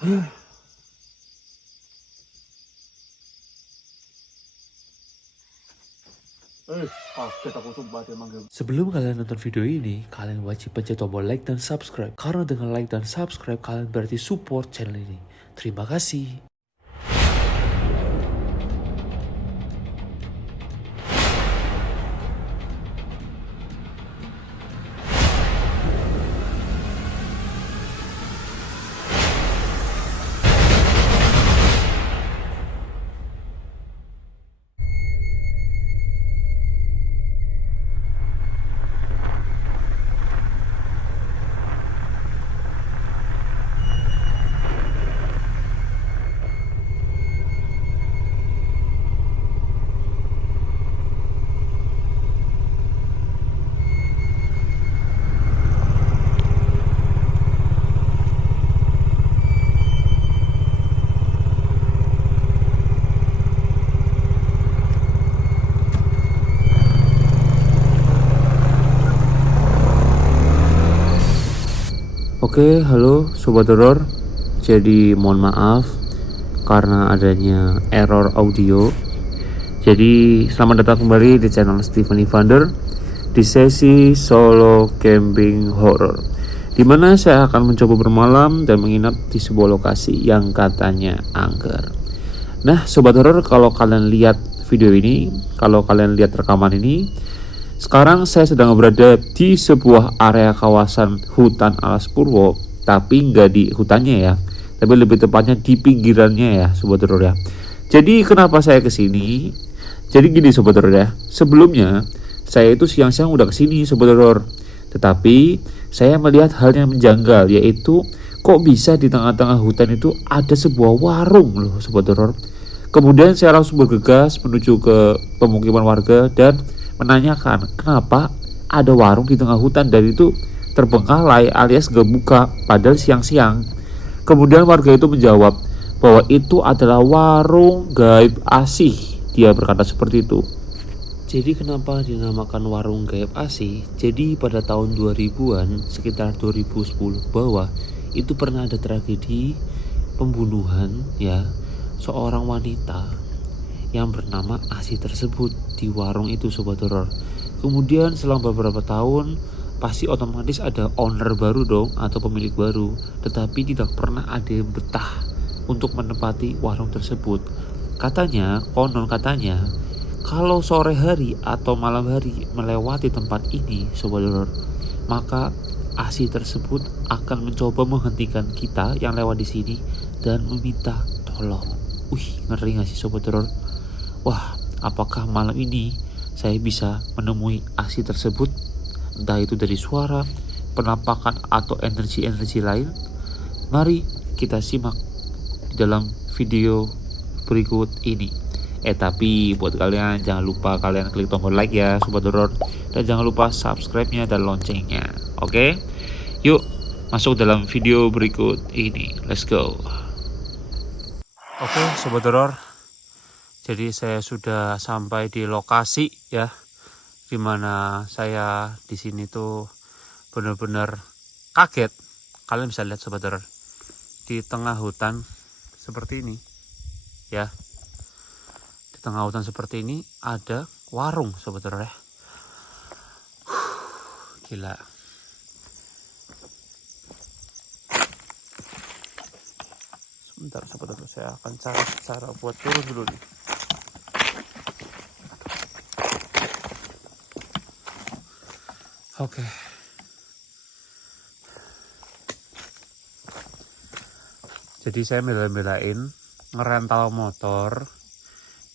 Sebelum kalian nonton video ini, kalian wajib pencet tombol like dan subscribe. Karena dengan like dan subscribe, kalian berarti support channel ini. Terima kasih. Oke, halo Sobat Horor. Jadi mohon maaf karena adanya error audio. Jadi selamat datang kembali di channel Stephen Evander di sesi solo camping horror, dimana saya akan mencoba bermalam dan menginap di sebuah lokasi yang katanya angker. Nah Sobat Horor, kalau kalian lihat video ini, kalau kalian lihat rekaman ini, sekarang saya sedang berada di sebuah area kawasan hutan alas purwo, tapi nggak di hutannya ya, tapi lebih tepatnya di pinggirannya ya Sobat Horor ya. Jadi kenapa saya kesini? Jadi gini Sobat Horor ya, sebelumnya saya itu siang-siang udah kesini Sobat Horor, tetapi saya melihat hal yang menjanggal, yaitu kok bisa di tengah-tengah hutan itu ada sebuah warung loh Sobat Horor. Kemudian saya langsung bergegas menuju ke pemukiman warga dan menanyakan kenapa ada warung di tengah hutan dan itu terbengkalai alias gak buka padahal siang-siang. Kemudian warga itu menjawab bahwa itu adalah warung gaib asih. Dia berkata seperti itu. Jadi kenapa dinamakan warung gaib asih? Jadi pada tahun 2000-an, sekitar 2010 bawah, itu pernah ada tragedi pembunuhan ya seorang wanita yang bernama Asih tersebut di warung itu Sobat Horor. Kemudian selama beberapa tahun pasti otomatis ada owner baru dong atau pemilik baru, tetapi tidak pernah ada yang betah untuk menempati warung tersebut. Katanya, konon katanya, kalau sore hari atau malam hari melewati tempat ini Sobat Horor, maka Asih tersebut akan mencoba menghentikan kita yang lewat di sini dan meminta tolong. Ngeri gak sih Sobat Horor? Wah, apakah malam ini saya bisa menemui Asih tersebut? Entah itu dari suara, penampakan, atau energi-energi lain. Mari kita simak di dalam video berikut ini. Tapi buat kalian jangan lupa kalian klik tombol like ya Sobat Horor, dan jangan lupa subscribe-nya dan loncengnya. Oke? Yuk masuk dalam video berikut ini. Let's go. Oke Sobat Horor, jadi saya sudah sampai di lokasi ya, dimana saya di sini tuh benar-benar kaget. Kalian bisa lihat Sobat Horor, di tengah hutan seperti ini ya, di tengah hutan seperti ini ada warung Sobat Horor ya. Gila. Sebentar Sobat Horor, saya akan cari cara buat turun dulu nih. Oke. Jadi saya bela-belain ngerental motor,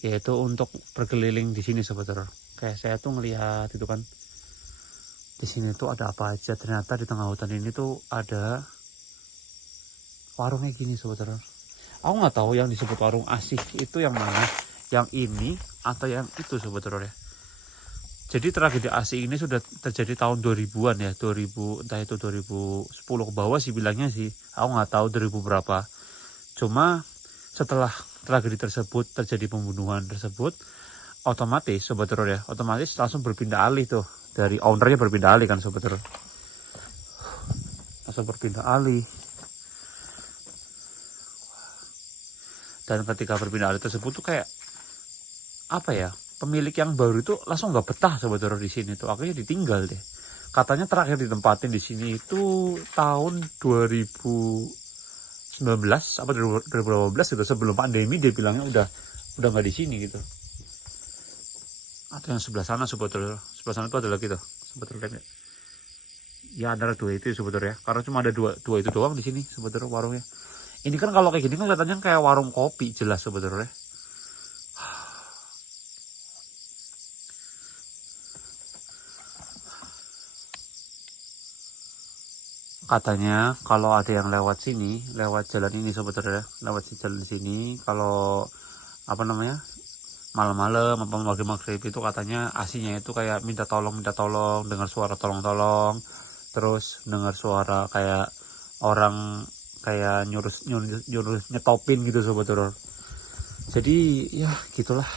yaitu untuk berkeliling di sini Sobat Horor. Kayak saya tuh ngelihat itu kan, di sini tuh ada apa aja. Ternyata di tengah hutan ini tuh ada warungnya gini Sobat Horor. Aku nggak tahu yang disebut warung asih itu yang mana, yang ini atau yang itu Sobat Horor ya. Jadi tragedi asih ini sudah terjadi tahun 2000-an ya, 2000, entah itu 2010 ke bawah sih bilangnya sih. Aku nggak tahu 2000 berapa. Cuma setelah tragedi tersebut terjadi, pembunuhan tersebut, otomatis Sobat Horor ya, otomatis langsung berpindah alih tuh. Dari ownernya berpindah alih kan Sobat Horor. Langsung berpindah alih. Dan ketika berpindah alih tersebut tuh kayak apa ya, pemilik yang baru itu langsung nggak betah sebetulnya di sini tuh, akhirnya ditinggal deh. Katanya terakhir ditempatin di sini itu tahun 2019 apa 2018 gitu, sebelum pandemi dia bilangnya udah nggak di sini gitu. Atau yang sebelah sana sebetulnya, sebelah sana itu adalah gitu sebetulnya. Ya antara dua itu sebetulnya, karena cuma ada dua itu doang di sini sebetulnya warungnya. Ini kan kalau kayak gini kan kelihatannya kayak warung kopi jelas sebetulnya. Katanya kalau ada yang lewat sini, lewat jalan ini sebetulnya, lewat jalan sini, kalau apa namanya, malam-malam apa maghrib itu katanya aslinya itu kayak minta tolong, dengar suara tolong-tolong, terus dengar suara kayak orang kayak nyuruh nyetopin gitu sebetulnya. Jadi ya gitulah.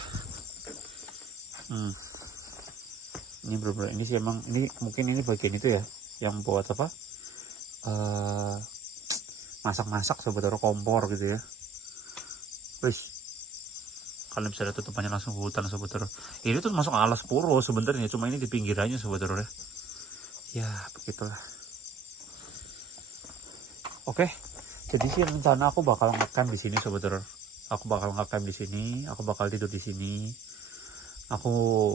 Ini bener-bener ini sih emang, ini mungkin ini bagian itu ya yang buat apa, masak-masak sebetulnya, kompor gitu ya. Wis, kalian bisa lihat tutupannya langsung ke hutan sebetulnya. Ini tuh masuk alas puro sebenarnya, cuma ini di pinggirannya sebetulnya. Ya begitulah. Oke, jadi sih rencana aku bakal ngecamp di sini sebetulnya. Aku bakal ngecamp di sini, aku bakal tidur di sini. Aku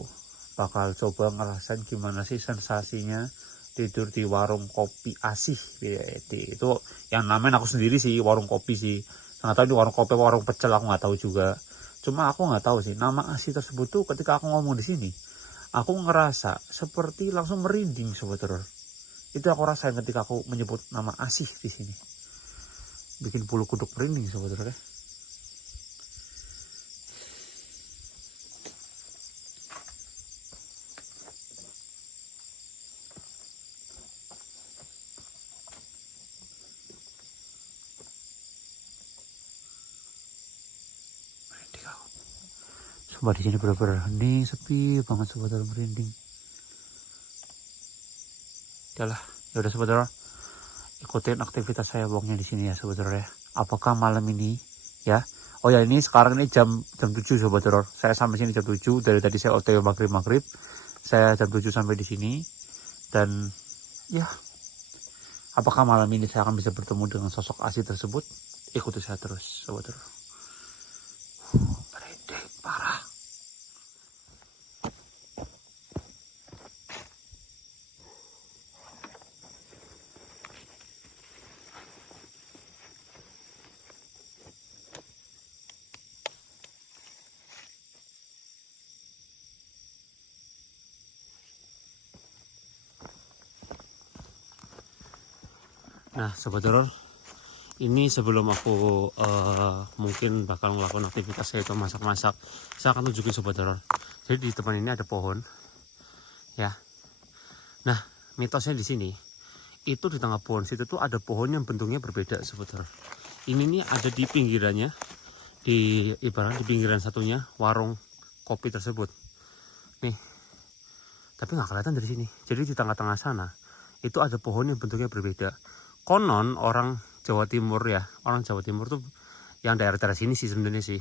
bakal coba ngerasain gimana sih sensasinya tidur di warung kopi Asih. Itu yang namain aku sendiri sih, warung kopi sih. Nggak tahu di warung kopi, warung pecel, aku nggak tahu juga. Cuma aku nggak tahu sih nama Asih tersebut tuh, ketika aku ngomong di sini, aku ngerasa seperti langsung merinding sebetulnya. Itu aku rasain ketika aku menyebut nama Asih di sini. Bikin bulu kuduk merinding sebetulnya. Sumpah di sini bener-bener hening, sepi banget sebetulnya, merinding. Yalah, yaudah sebetulnya, ikutin aktivitas saya vlognya di sini ya sebetulnya. Apakah malam ini ya? Oh ya, ini sekarang ini jam 7 sebetulnya. Saya sampai sini jam 7, dari tadi saya OTW maghrib. Saya jam 7 sampai di sini, dan ya, apakah malam ini saya akan bisa bertemu dengan sosok Asih tersebut? Ikuti saya terus sebetulnya. Merinding parah. Nah sebetulnya ini sebelum aku mungkin bakal melakukan aktivitas yaitu masak-masak, saya akan tunjukin sebetulnya. Jadi di depan ini ada pohon ya. Nah mitosnya di sini itu, di tengah pohon situ tuh ada pohon yang bentuknya berbeda sebetulnya. Ini nih ada di pinggirannya, di ibarat di pinggiran satunya warung kopi tersebut nih, tapi nggak kelihatan dari sini. Jadi di tengah-tengah sana itu ada pohon yang bentuknya berbeda. Konon orang Jawa Timur ya, orang Jawa Timur tuh yang daerah-daerah sini sih sebenarnya sih,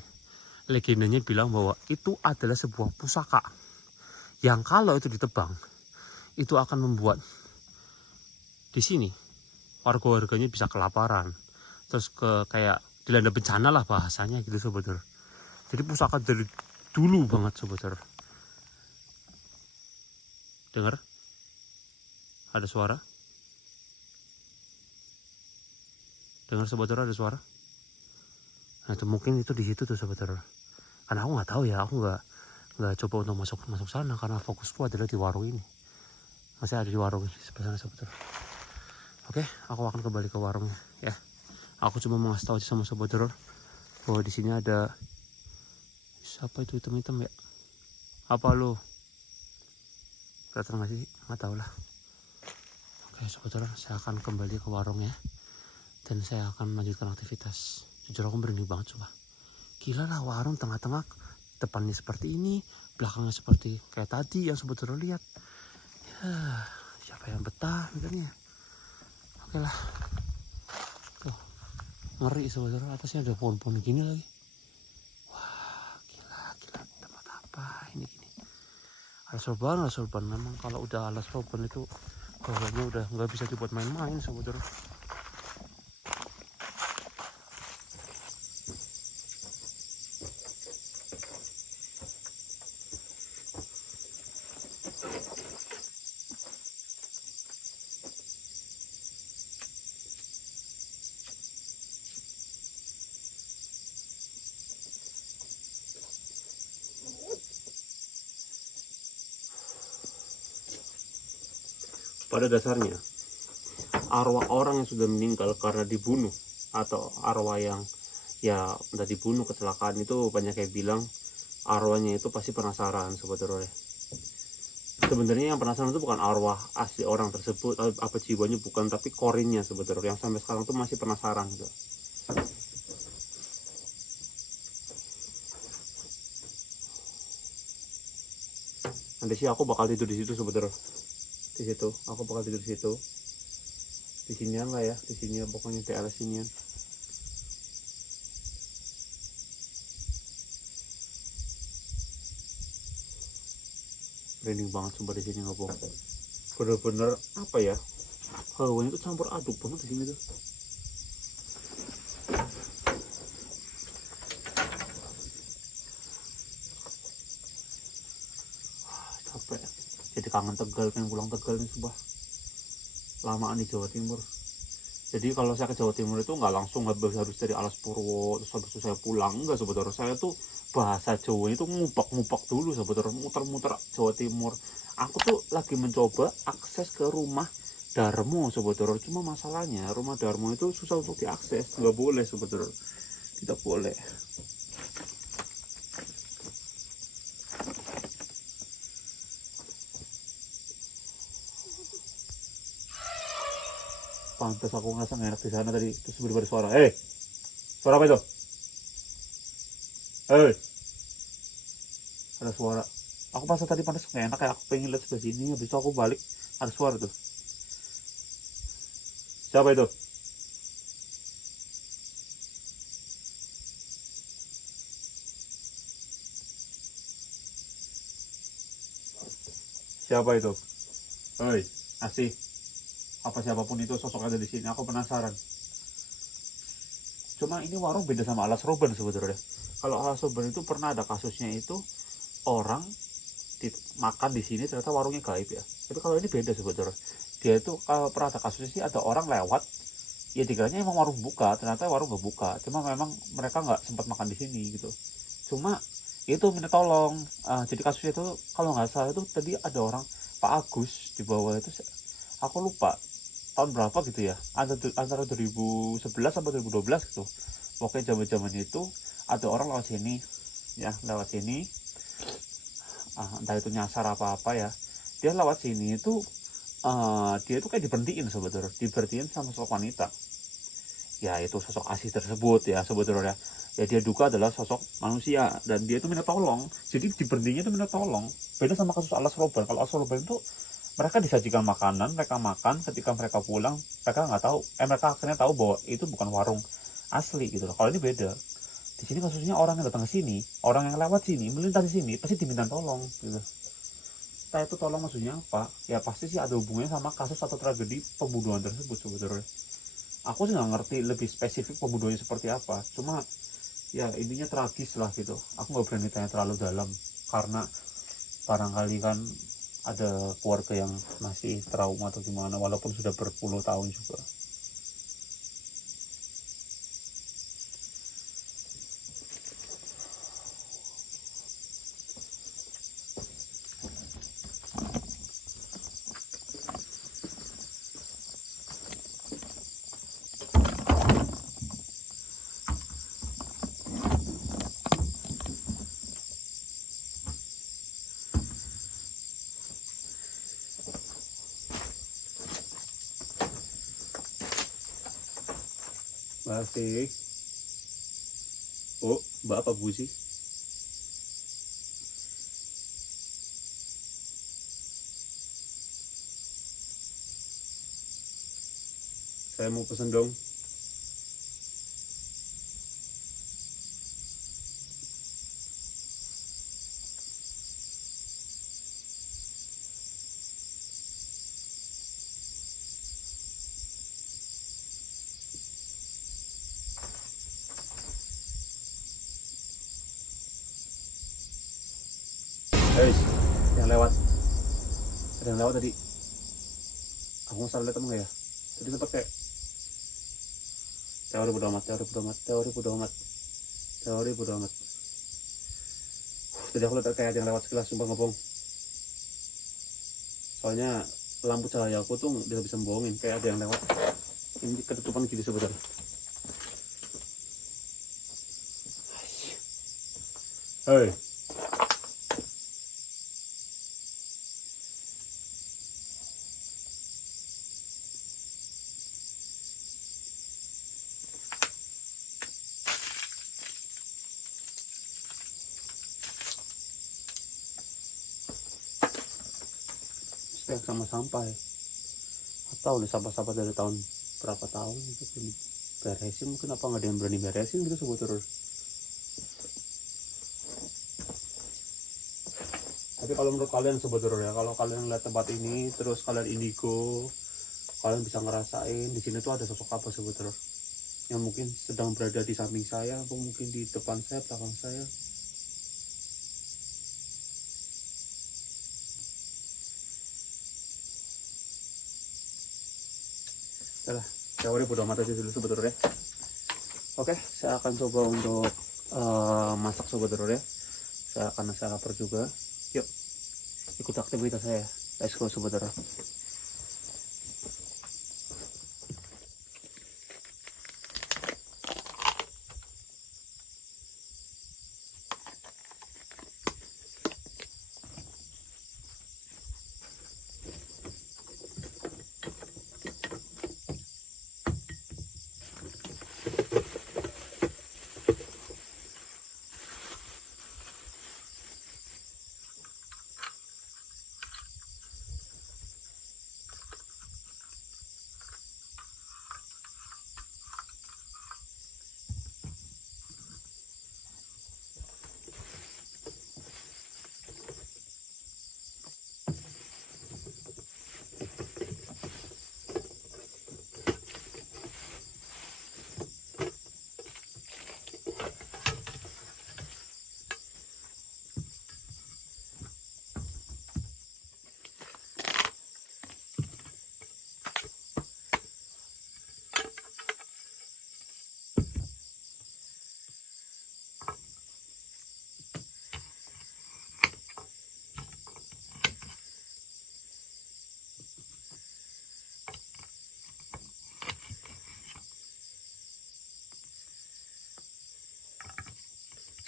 legendanya bilang bahwa itu adalah sebuah pusaka yang kalau itu ditebang itu akan membuat di sini warga-warganya bisa kelaparan, terus kayak dilanda bencana lah bahasanya gitu sebetulnya. Jadi pusaka dari dulu banget sebetulnya. Dengar? Ada suara? Dengar sebetulnya ada suara? Nah itu mungkin itu di situ tuh sebetulnya. Karena aku nggak tahu ya, aku nggak coba untuk masuk sana karena fokusku adalah di warung ini. Masih ada di warung di sebelah sana sebetulnya. Oke, aku akan kembali ke warungnya ya. Aku cuma mau ngasih tahu aja sama sebetulnya bahwa di sini ada siapa itu hitam-hitam ya? Apa lu? Kelihatan nggak sih? Nggak tahu lah. Oke sebetulnya saya akan kembali ke warungnya dan saya akan melanjutkan aktivitas. Jujur aku merinding banget coba. Gila lah, warung tengah-tengah, depannya seperti ini, belakangnya seperti kayak tadi yang sebetulnya lihat. Ya, siapa yang betah mikirnya? Oke lah. Tuh, ngeri sebetulnya, atasnya ada pohon-pohon gini lagi. Alas sorban memang kalau udah alas sorban itu bawahnya udah nggak bisa dibuat main-main saudara. Pada dasarnya arwah orang yang sudah meninggal karena dibunuh atau arwah yang ya udah dibunuh kecelakaan itu banyak yang bilang arwahnya itu pasti penasaran saudara. Sebenarnya yang penasaran itu bukan arwah asli orang tersebut apa jiwanya, bukan, tapi korinnya sebenarnya yang sampai sekarang tuh masih penasaran gitu. Nanti sih aku bakal tidur di situ sebenarnya. Di situ aku bakal tidur di situ. Di sinian lah ya, di sini pokoknya daerah sinian. Merinding banget sumpah di sini nggak bohong. Bener-bener apa ya? Hawanya itu campur aduk banget di sini tuh. Capek. Jadi kangen Tegal, pengen pulang Tegal nih sumpah. Lamaan di Jawa Timur. Jadi kalau saya ke Jawa Timur itu nggak langsung habis dari Alas Purwo terus habis itu saya pulang, enggak sebenarnya. Saya tuh bahasa Jawa itu ngupak-ngupak dulu sebenarnya, muter-muter Jawa Timur. Aku tuh lagi mencoba akses ke rumah Darmo sebenarnya. Cuma masalahnya rumah Darmo itu susah untuk diakses, nggak boleh sebenarnya, tidak boleh. Pantas aku ngerasa nggak enak di sana tadi, terus tiba-tiba ada suara, suara apa itu? Ada suara. Aku pas tadi pantas nggak enak, kayak aku pengen lihat sebelah sini, habis itu aku balik ada suara tuh. Siapa itu? Siapa itu? Hei, asih. Apa siapapun itu sosok ada di sini, aku penasaran. Cuma ini warung beda sama Alas Roban sebenarnya. Kalau Alas Roban itu pernah ada kasusnya itu orang makan di sini ternyata warungnya gaib ya. Tapi kalau ini beda sebetulnya. Dia itu kalau pernah ada kasusnya sih ada orang lewat, ya dikiranya emang warung buka, ternyata warung nggak buka. Cuma memang mereka nggak sempat makan di sini gitu. Cuma itu minta tolong. Jadi kasusnya itu kalau nggak salah itu tadi ada orang Pak Agus di bawah itu, aku lupa tahun berapa gitu ya, antara 2011 sampai 2012 gitu. Pokoknya zaman-zaman itu ada orang lewat sini ya, lewat sini, entah itu nyasar apa-apa ya, dia lewat sini itu, dia itu kayak diberhentiin sebetulnya, diberhentiin sama sosok wanita. Ya itu sosok asli tersebut ya sebetulnya, ya dia duga adalah sosok manusia dan dia itu minta tolong. Jadi diberhentinya itu minta tolong. Beda sama kasus Alas Roban. Kalau Alas Roban itu mereka disajikan makanan, mereka makan, ketika mereka pulang mereka nggak tahu, mereka akhirnya tahu bahwa itu bukan warung asli gitu loh. Kalau ini beda. Di sini kasusnya orang yang datang ke sini, orang yang lewat sini, melintas di sini pasti diminta tolong gitu. Entah itu tolong maksudnya apa, ya pasti sih ada hubungannya sama kasus atau tragedi pembunuhan tersebut sebetulnya. Aku sih nggak ngerti lebih spesifik pembunuhannya seperti apa, cuma ya intinya tragis lah gitu. Aku nggak berani tanya terlalu dalam karena barangkali kan ada keluarga yang masih trauma atau gimana, walaupun sudah berpuluh tahun juga. Masih. Oh, Mbak apa Bu sih? Saya mau pesen dong. Guys, yang lewat. Ada yang lewat tadi. Aku nggak salah lihat emang ya. Tadi sempat kayak teori bodo amat. Tadi aku lihat kayak ada yang lewat sekilas, sumpah ngobong. Soalnya lampu cahaya aku tuh tidak bisa membohongin, kayak ada yang lewat. Ini ketutupan gini sebenarnya. Hei. Sama sampah ya. Atau nih sampah-sampah dari tahun berapa tahun itu belum beresin, mungkin apa nggak ada yang berani beresin gitu sobat horor. Tapi kalau menurut kalian sobat horor ya, kalau kalian lihat tempat ini terus kalian indigo, kalian bisa ngerasain di sini tuh ada sosok apa sobat horor yang mungkin sedang berada di samping saya atau mungkin di depan saya, belakang saya. Yalah, teori bodo amat aja dulu sobat horor ya. Oke, saya akan coba untuk masak sobat horor ya. Karena saya lapar juga. Yuk, ikut aktivitas saya. Let's go sobat horor.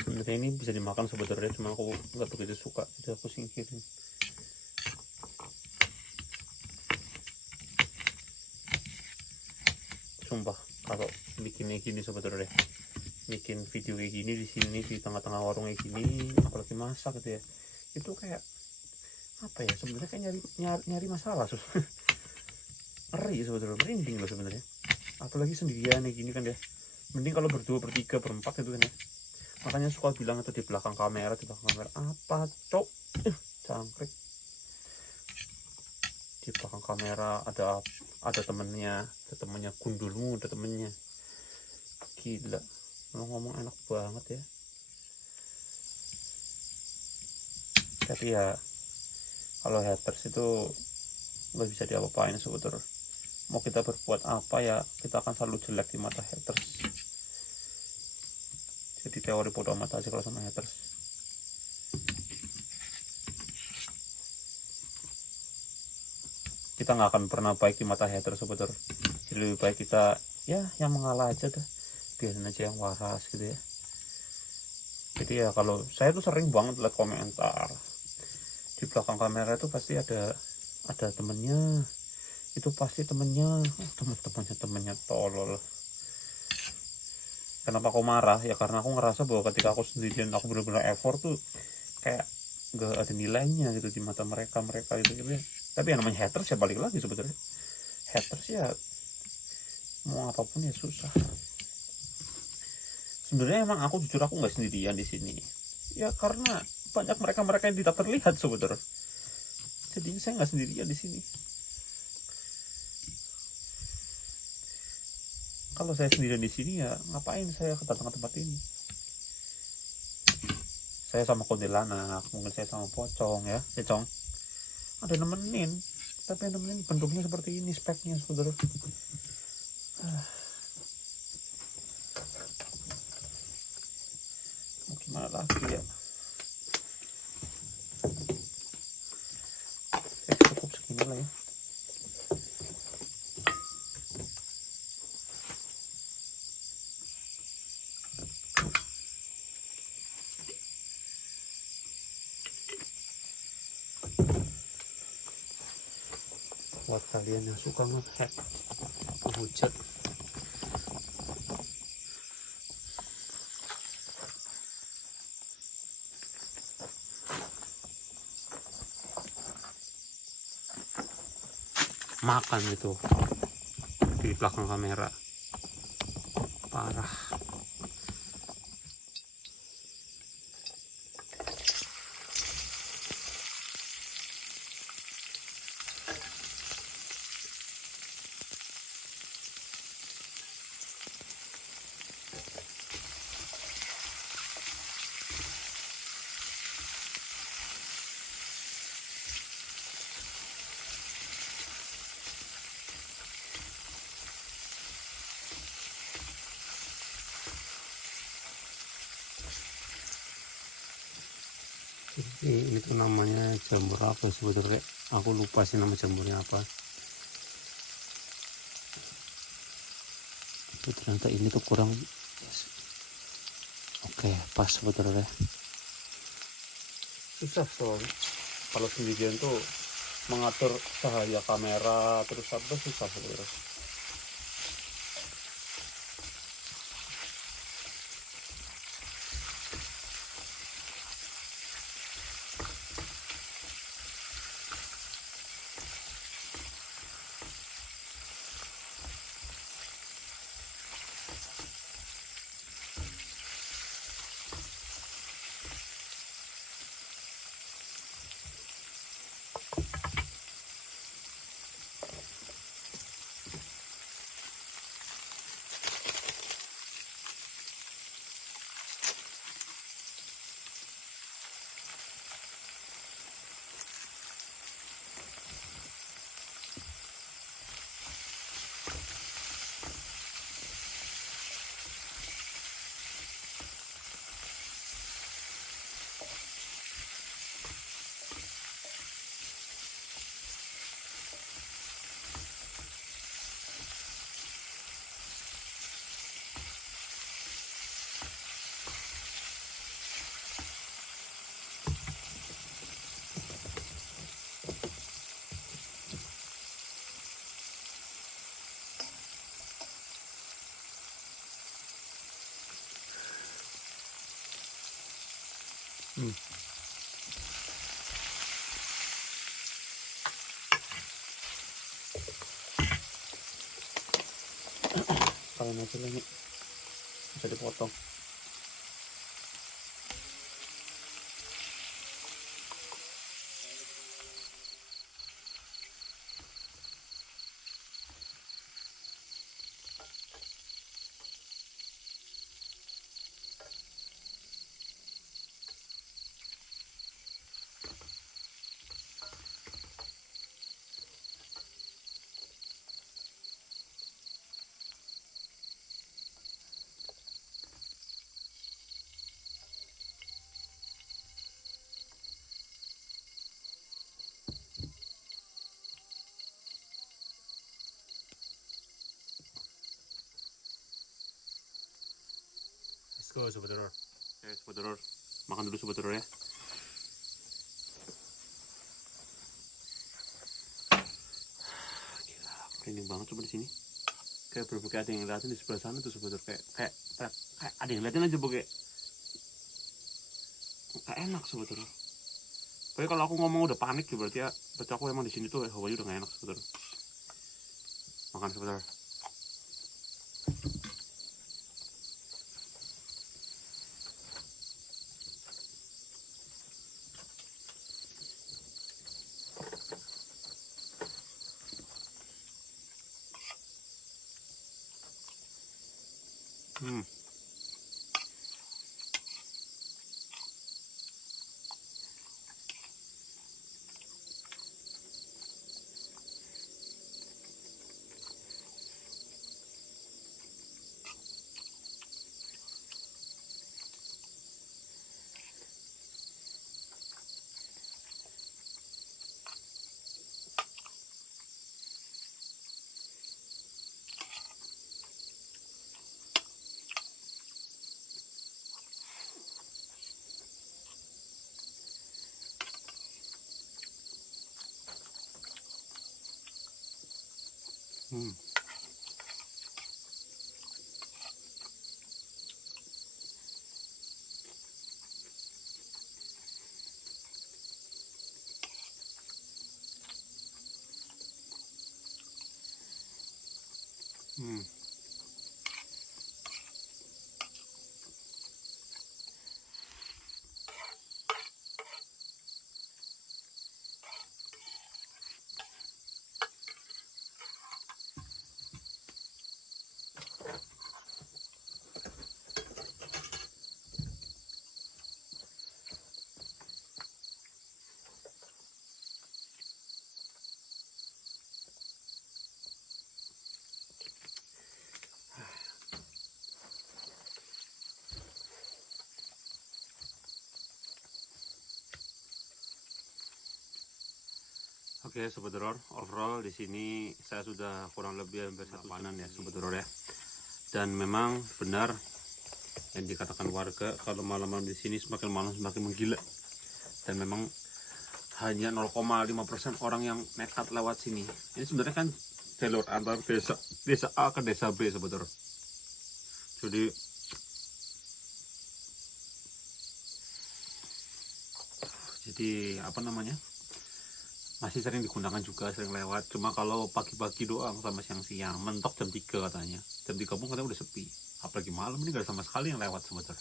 Sebenarnya ini bisa dimakan sebetulnya, cuma aku nggak begitu suka, jadi aku singkirin. Sumpah kalau bikinnya gini sebetulnya, bikin video kayak gini di sini di tengah-tengah warung kayak gini, apalagi masak gitu ya, itu kayak apa ya, sebenarnya kayak nyari masalah sus. Ngeri sebetulnya, merinding loh sebenarnya, apalagi sendirian kayak gini kan ya. Mending kalau berdua, bertiga, berempat itu kan ya. Makanya suka bilang itu di belakang kamera apa cok, cangkrik. Di belakang kamera ada temennya gundulmu, ada temennya. Gila, lo ngomong enak banget ya. Tapi ya kalau haters itu nggak bisa diapa-apain sebetulnya. Mau kita berbuat apa ya, kita akan selalu jelek di mata haters. Jadi teori bodo amat aja kalau sama haters. Kita nggak akan pernah baik di mata haters sebetulnya. Jadi lebih baik kita ya yang mengalah aja dah, biarin aja yang waras gitu ya. Jadi ya kalau saya tuh sering banget lihat komentar di belakang kamera itu pasti ada temennya, itu pasti temennya tolol. Kenapa aku marah? Ya karena aku ngerasa bahwa ketika aku sendirian, aku benar-benar effort tuh kayak gak ada nilainya gitu di mata mereka gitu. Tapi yang namanya haters ya balik lagi sebetulnya. Haters ya mau apapun ya susah. Sebenarnya emang aku jujur aku nggak sendirian di sini. Ya karena banyak mereka yang tidak terlihat sebetulnya. Jadi saya nggak sendirian di sini. Kalau saya sendirian di sini ya ngapain saya kedatangan tempat ini? saya sama kuntilanak, mungkin saya sama pocong ya, Cong. Ada nemenin, tapi yang nemenin bentuknya seperti ini speknya, saudara. Mau gimana lagi ya? Cukup segini lah ya. Buat kalian yang suka ngehack, menghujat, makan itu di belakang kamera, parah. Ini tuh namanya jamur apa sebetulnya, aku lupa sih nama jamurnya apa. Tapi ternyata ini tuh kurang. Oke, pas sebetulnya. Susah soalnya kalau sendirian tuh mengatur cahaya kamera terus apa, susah sebetulnya. Kalian aja lah nih, bisa dipotong. Let's go sobat horor. Sobat horor, makan dulu sobat horor ya. Gila, merinding banget coba di sini. Kayak berbagai ada yang ngeliatin di sebelah sana tuh sobat horor, kayak ada yang ngeliatin aja kayak enak sobat horor. Tapi kalau aku ngomong udah panik ya berarti aku emang di sini tuh hawanya udah gak enak sobat horor. Makan sobat horor. Hmm. Hmm. Oke, Sobat Horor, overall di sini saya sudah kurang lebih hampir satu panen ya, Sobat Horor ya. Dan memang benar yang dikatakan warga, kalau malam-malam di sini semakin malam semakin menggila. Dan memang hanya 0,5% orang yang nekat lewat sini. Ini sebenarnya kan jalur antar desa A ke desa B, Sobat Horor. Jadi apa namanya? Masih sering digunakan juga, sering lewat. Cuma kalau pagi-pagi doang sama siang-siang, mentok jam 3 katanya. Jam 3 pun katanya udah sepi. Apalagi malam ini gak ada sama sekali yang lewat sebenarnya.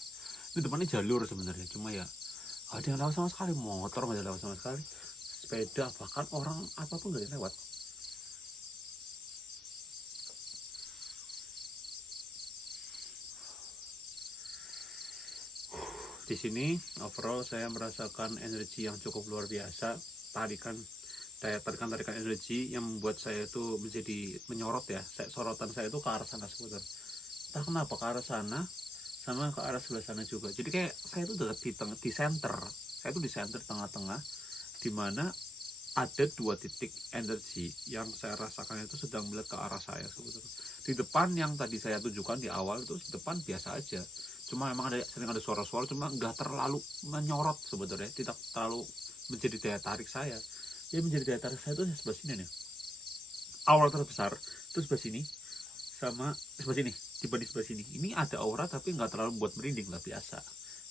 Ini depannya jalur sebenarnya, cuma ya gak ada yang lewat sama sekali. Motor gak ada lewat sama sekali, sepeda bahkan orang apapun gak ada yang lewat. Di sini overall saya merasakan energi yang cukup luar biasa, tarikan energi yang membuat saya itu menjadi menyorot ya. Sorotan saya itu ke arah sana seputar. Entah kenapa ke arah sana sama ke arah sebelah sana juga. Jadi kayak saya itu dekat di center. Saya itu di center tengah-tengah, di mana ada dua titik energi yang saya rasakan itu sedang melihat ke arah saya sebetulnya. Di depan yang tadi saya tunjukkan di awal itu di depan biasa aja. Cuma memang sering ada suara-suara, cuma nggak terlalu menyorot sebetulnya, tidak terlalu menjadi daya tarik saya. Yang menjadi daya tarik saya itu sebelah sini nih. Aura terbesar itu sebelah sini sama sebelah sini, di sebelah sini. Ini ada aura tapi nggak terlalu buat merinding lah, biasa.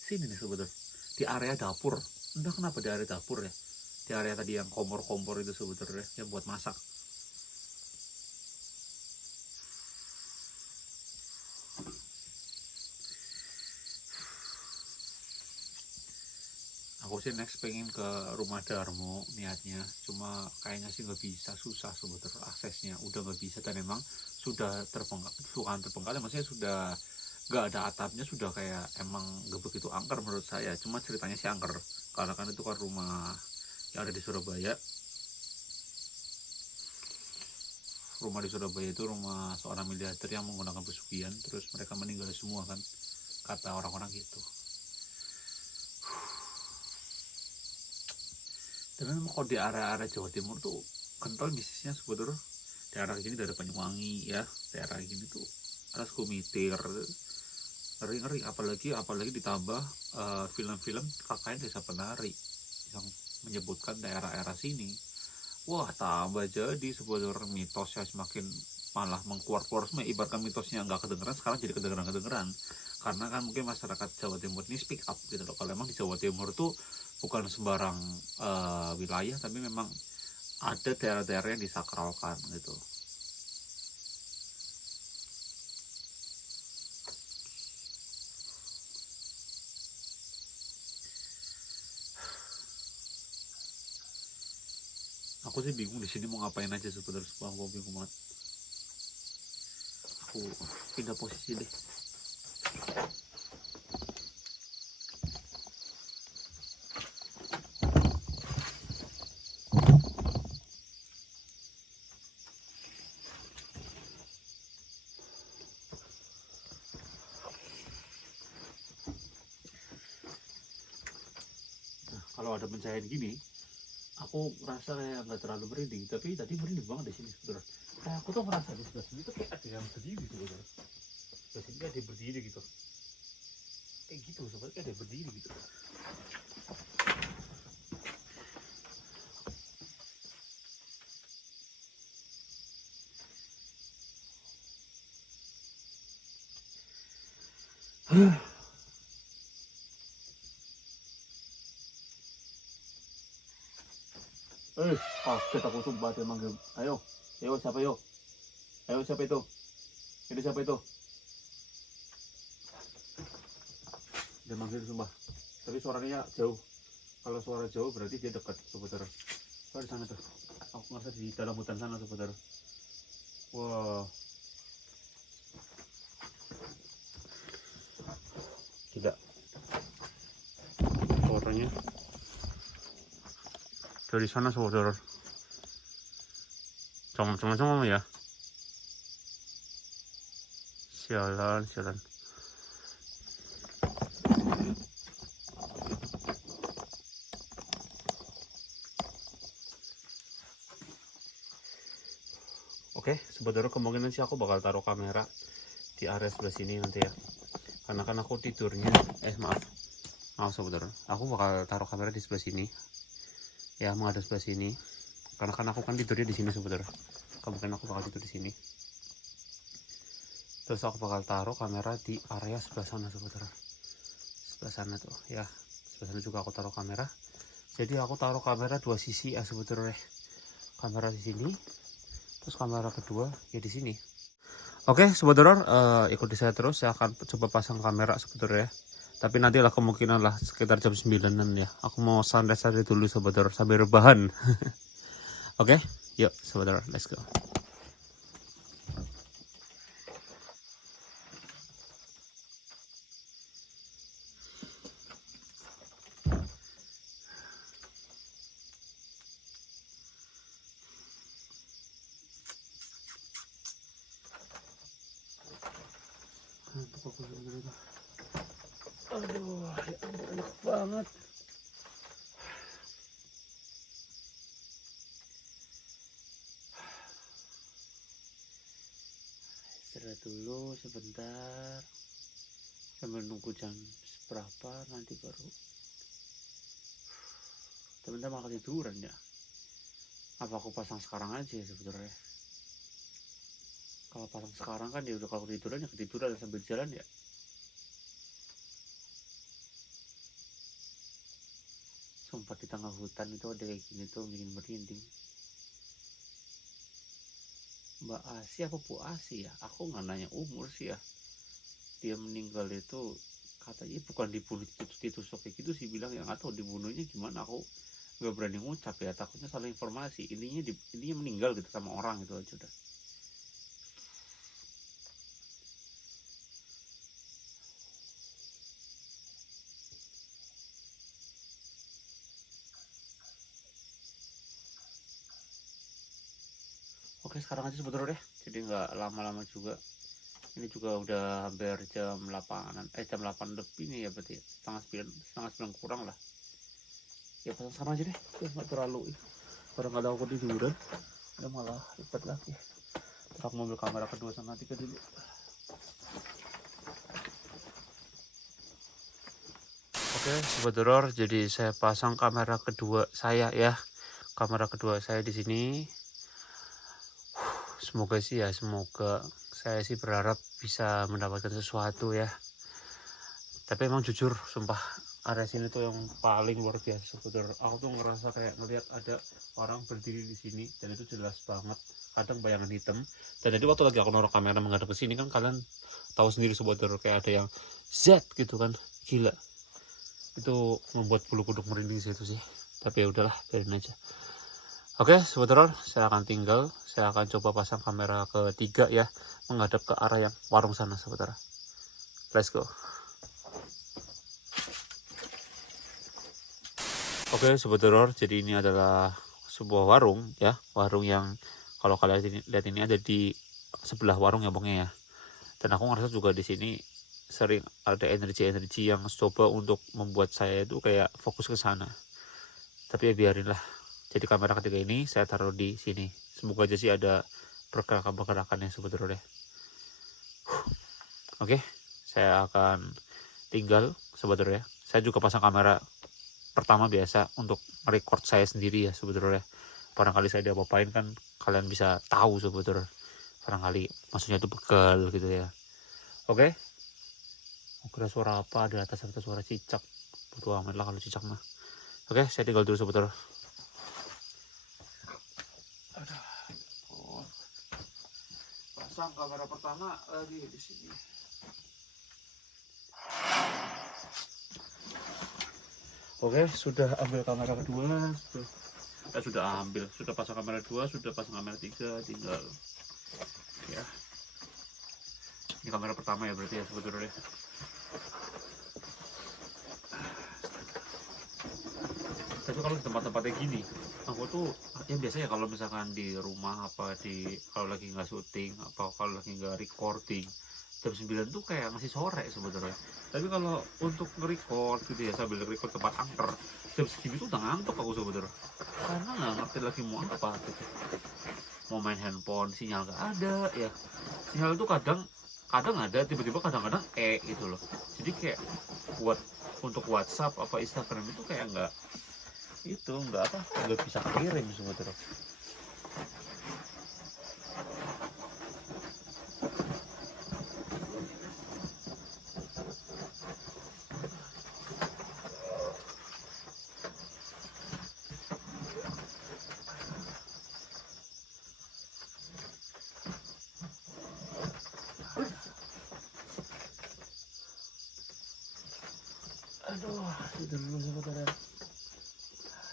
Sini nih sebetulnya, di area dapur. Entah kenapa di area dapur ya. Di area tadi yang kompor-kompor itu sebetulnya yang buat masak. Aku sih next pengen ke rumah Darmo niatnya, cuma kayaknya sih nggak bisa, susah sebetulnya aksesnya, udah nggak bisa. Dan memang sudah terpenggal, maksudnya sudah nggak ada atapnya, sudah kayak emang nggak begitu angker menurut saya. Cuma ceritanya sih angker karena kan itu kan rumah yang ada di Surabaya. Rumah di Surabaya itu rumah seorang miliarder yang menggunakan pesugihan, terus mereka meninggal semua kan, kata orang-orang gitu. Dan memang kalau di area-area Jawa Timur tuh kental bisnisnya sebetulnya. Daerah gini dari Banyuwangi ya, daerah gini tuh ada Skumitir, ngeri-ngeri. Apalagi ditambah film-film KKN Desa Penari yang menyebutkan daerah-daerah sini. Wah, tambah jadi sebetulnya mitosnya semakin malah mengkuar-kuar semua. Ibaratkan mitosnya nggak kedengeran, sekarang jadi kedengeran. Karena kan mungkin masyarakat Jawa Timur ini speak up gitu loh. Kalau emang di Jawa Timur tuh bukan sembarang wilayah, tapi memang ada daerah-daerah yang disakralkan gitu. Aku sih bingung di sini mau ngapain aja sebetulnya, aku bingung banget. Aku pindah posisi deh. Nah, kalau ada pencahayaan gini, aku merasa kayak nggak terlalu merinding, tapi tadi merinding banget di sini sebetulnya. Kayak aku tuh merasa di sebelah sini tuh kayak ada yang berdiri sebetulnya. Sebelah sini ada yang berdiri gitu, kayak gitu sebetulnya, ada yang berdiri gitu. Kaget aku sumpah dia manggil. Ayo, ayo siapa yo? Ayo siapa itu? Itu siapa itu? Dia manggil sumpah. Tapi suaranya jauh. Kalau suara jauh berarti dia dekat, sobat-sobat. Oh, di sana tuh. Aku ngerasa di dalam hutan sana, sobat-sobat. Wah. Tidak. Suaranya dari sana, sobat-sobat. Cong ya. Sialan. Oke, sebenarnya kemungkinan sih aku bakal taruh kamera di area sebelah sini nanti ya. Karena kan aku tidurnya, maaf sebenarnya. Aku bakal taruh kamera di sebelah sini. Ya, menghadap sebelah sini. Karena kan aku kan tidurnya di sini sebenarnya. Kemungkinan aku bakal tidur di sini. Terus aku bakal taruh kamera di area sebelah sana sebenarnya. Sebelah sana tuh, ya. Sebelah sana juga aku taruh kamera. Jadi aku taruh kamera dua sisi ya sebetulnya. Kamera di sini. Terus kamera kedua ya di sini. Oke, sobat horor, ikuti saya terus. Saya akan coba pasang kamera sebetulnya. Tapi nanti lah kemungkinan lah sekitar jam 9-an ya. Aku mau santai-santai dulu sobat horor sambil rebahan. Oke, yuk sobat horor, let's go. Aduh, ya ampun, enak banget. Istirahat dulu sebentar sambil nunggu jam berapa nanti baru. Sebentar malah tiduran ya. Apa aku pasang sekarang aja ya sebetulnya. Kalau pasang sekarang kan ya udah, kalau tiduran ya ketiduran sambil jalan ya. Sumpah di tengah hutan itu ada kayak gini tuh bikin merinding. Mbak Asi apa Bu Asi ya? Aku nggak nanya umur sih ya. Dia meninggal itu katanya bukan dibunuh ditusuk kayak gitu sih, bilang yang atau dibunuhnya gimana, aku nggak berani ngucap ya, takutnya salah informasi. Intinya meninggal gitu sama orang itu aja udah. Oke, sekarang aja sebetulnya deh, jadi nggak lama-lama juga. Ini juga udah hampir jam 8-an, jam 8 lebih nih ya, berarti setengah 9 kurang lah. Ya pasang sama aja deh, nggak terlalu orang nggak tahu aku tiduran, udah malah ribet lagi. Aku mobil kamera kedua sama tiga dulu. Oke, sobat horor, jadi saya pasang kamera kedua saya ya. Kamera kedua saya di sini. Semoga sih ya, semoga saya sih berharap bisa mendapatkan sesuatu ya. Tapi emang jujur sumpah area sini tuh yang paling luar biasa sebetulnya. Aku tuh ngerasa kayak ngeliat ada orang berdiri di sini dan itu jelas banget, kadang bayangan hitam. Dan jadi waktu lagi aku naruh kamera menghadap ke sini kan, kalian tahu sendiri sebetulnya kayak ada yang Z gitu kan, gila. Itu membuat bulu kuduk merinding situ sih. Tapi ya udahlah, biarin aja. Oke, sebetulnya saya akan coba pasang kamera ketiga ya, menghadap ke arah yang warung sana sebetulnya. Let's go. Oke, sebetulnya jadi ini adalah sebuah warung ya, warung yang kalau kalian lihat ini ada di sebelah warung ya bongnya ya. Dan aku ngerasa juga di sini sering ada energi-energi yang coba untuk membuat saya itu kayak fokus ke sana. Tapi ya biarin lah. Jadi kamera ketiga ini saya taruh di sini. Semoga aja sih ada pergerakan-pergerakan yang sebetulnya. Oke, saya akan tinggal sebetulnya. Saya juga pasang kamera pertama biasa untuk record saya sendiri ya sebetulnya. Barangkali saya diapa-apain kan kalian bisa tahu sebetulnya. Barangkali maksudnya itu begal gitu ya. Oke. Kira suara apa di atas, atau suara cicak. Bodo amat lah kalau cicak mah. Oke, saya tinggal dulu sebentar. Aduh, pasang kamera pertama lagi di sini. Oke, sudah ambil kamera kedua, sudah pasang kamera 2, sudah pasang kamera 3, tinggal ya. Ini kamera pertama ya berarti ya sebetulnya. Tapi kalau di tempat-tempat kayak gini, aku tuh ya biasanya kalau misalkan di rumah apa kalau lagi nggak syuting apa kalau lagi nggak recording, jam 9 tuh kayak masih sore sebetulnya. Tapi kalau untuk nge-record gitu ya, sambil record tempat angker, jam segini tuh udah ngantuk aku sebetulnya, karena nggak ngerti lagi mau apa gitu. Mau main handphone sinyal nggak ada ya, sinyal tuh kadang ada, tiba-tiba kadang-kadang gitu loh. Jadi kayak buat untuk WhatsApp apa Instagram itu kayak nggak bisa kirim sebetulnya. Aduh, tidur dulu sebetulnya.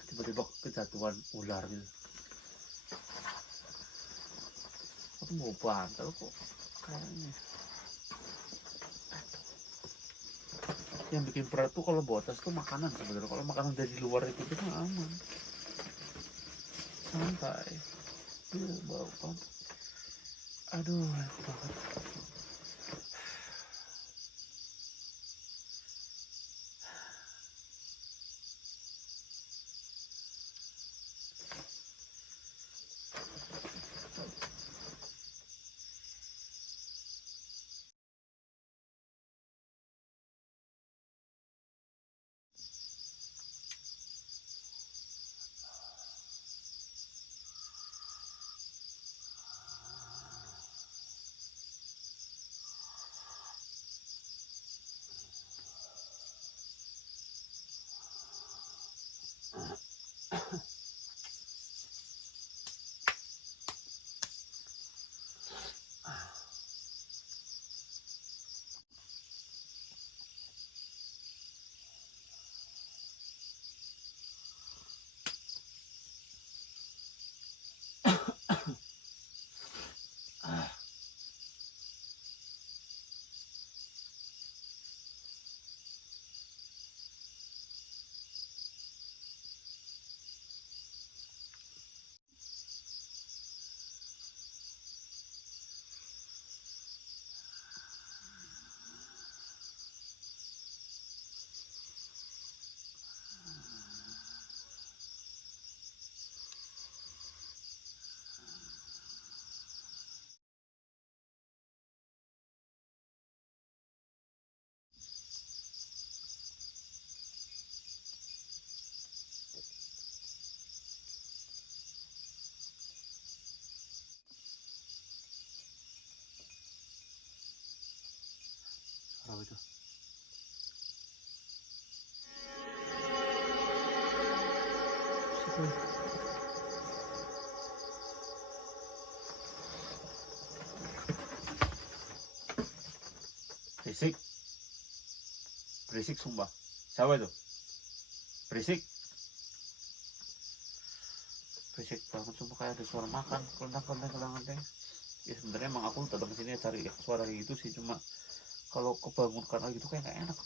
Tiba-tiba kejatuhan ular gitu. Aku mau bantal kok kayaknya. Yang bikin berat tuh kalau bawa tas tuh makanan sebenarnya. Kalau makanan dari luar itu kita aman, santai. Bau kan. Aduh, enak banget. Apa itu? Berisik, berisik sumpah. Siapa itu? Berisik, berisik banget sumpah, kayak ada suara makan, kelentang. Ya sebenarnya emang aku datang ke sini cari suara kayak gitu sih, cuma kalau kebangun karena gitu kayak nggak enak.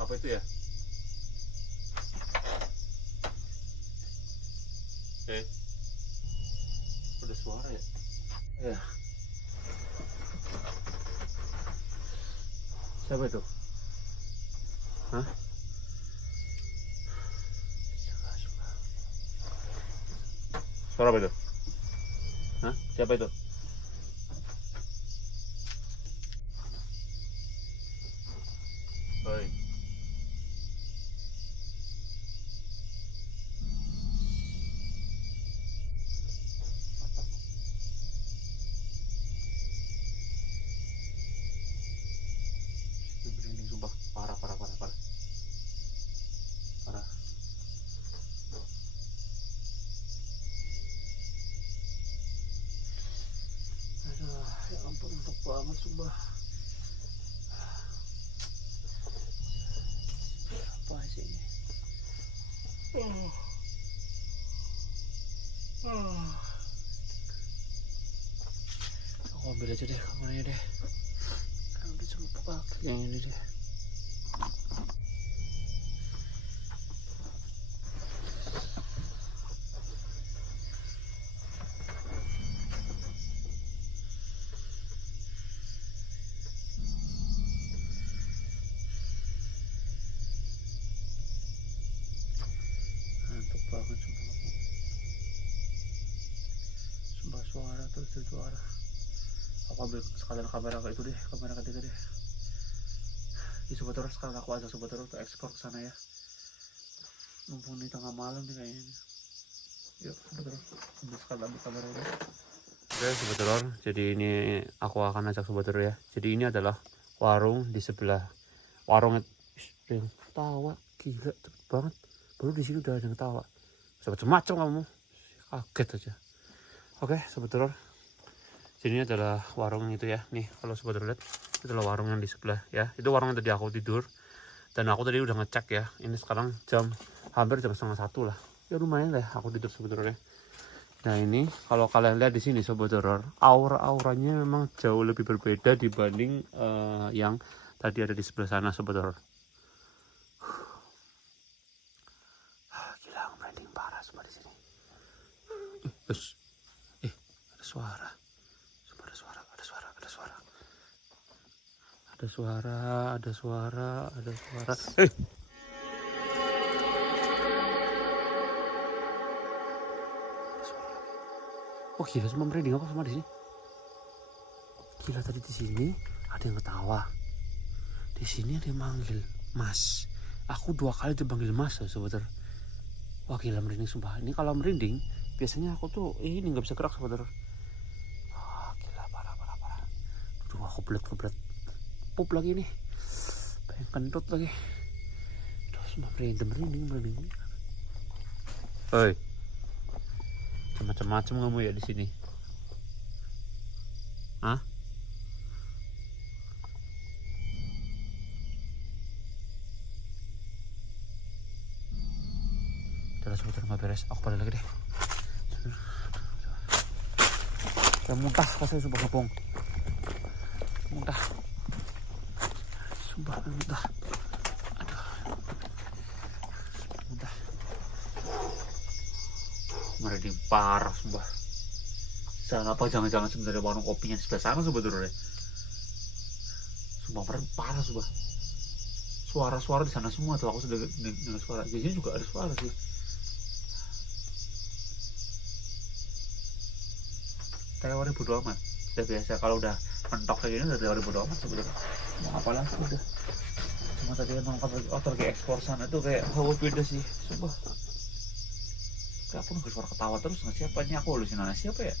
Apa itu ya? Ada suara ya? Ya. Siapa itu? Hah? Suara apa itu? Hah? Siapa itu? Oi. Merinding sumpah, parah. Aduh, ya ampun, empuk banget sumpah. Apa sih ini? Aku ambil aja deh kamarnya deh. Udah empuk banget yang ini deh. Empuk banget sumpah suara terus dari suara. Aku ambil sekalian kamera kayak itu deh, kamera ketiga deh. Di Sobat Horor sekarang aku ajak Sobat Horor untuk ekspor ke sana ya. Mumpung di tengah malam nih kayaknya. Yuk Sobat Horor, ambil sekalian ambil kamera deh. Oke Sobat Horor, jadi ini aku akan ajak Sobat Horor ya. Jadi ini adalah warung di sebelah warung yang ketawa, gila cepet banget. Baru di sini udah ada yang ketawa. Macam-macam kamu, kaget aja. Oke Sobat Horor, jadi ini adalah warung itu ya. Nih kalau Sobat Horor lihat, itu adalah warung yang di sebelah ya. Itu warung yang tadi aku tidur. Dan aku tadi udah ngecek ya. Ini sekarang hampir jam 12:30 lah. Ya lumayan lah aku tidur Sobat Horor ya. Nah ini kalau kalian lihat di sini Sobat Horor, aura-auranya memang jauh lebih berbeda dibanding yang tadi ada di sebelah sana Sobat Horor. Gila, merinding parah semua di sini. Ada suara. Ada suara. Oh gila, semua merinding apa semua di sini? Gila, tadi di sini ada yang ketawa. Di sini ada yang manggil Mas. Aku 2 kali dipanggil Mas ya Sobat Horor. Wah gila, merinding sumpah. Ini kalau merinding biasanya aku tuh ini nggak bisa gerak Sobat Horor. Wah gila, parah. Aduh, aku kebelet pup lagi nih, pengen kentut lagi. Aduh, semua merinding. Hoi, macam-macam kamu ya di sini. Hah? Udah Sobat Horor, nggak beres. Aku balik lagi deh. Udah muntah, rasanya sumpah ngepong. Muntah. Aduh. Muntah. Merinding parah sumpah. Jangan apa jangan sebenarnya warung kopinya di sebelah sana Sobat Horor ya. Sumpah parah sumpah. Suara-suara di sana semua tuh, aku sudah dengar suara. Di sini juga ada suara sih. Teori bodo amat. Udah biasa kalau udah mentok kayak gini udah teori bodo amat sebenarnya. Mau apa lagi udah. Cuma tadi emang lagi ekspor sana tuh kayak beda sih sumpah. Kayak aku nunggu suara ketawa terus, nggak siapa ini, aku halusinasi siapa ya.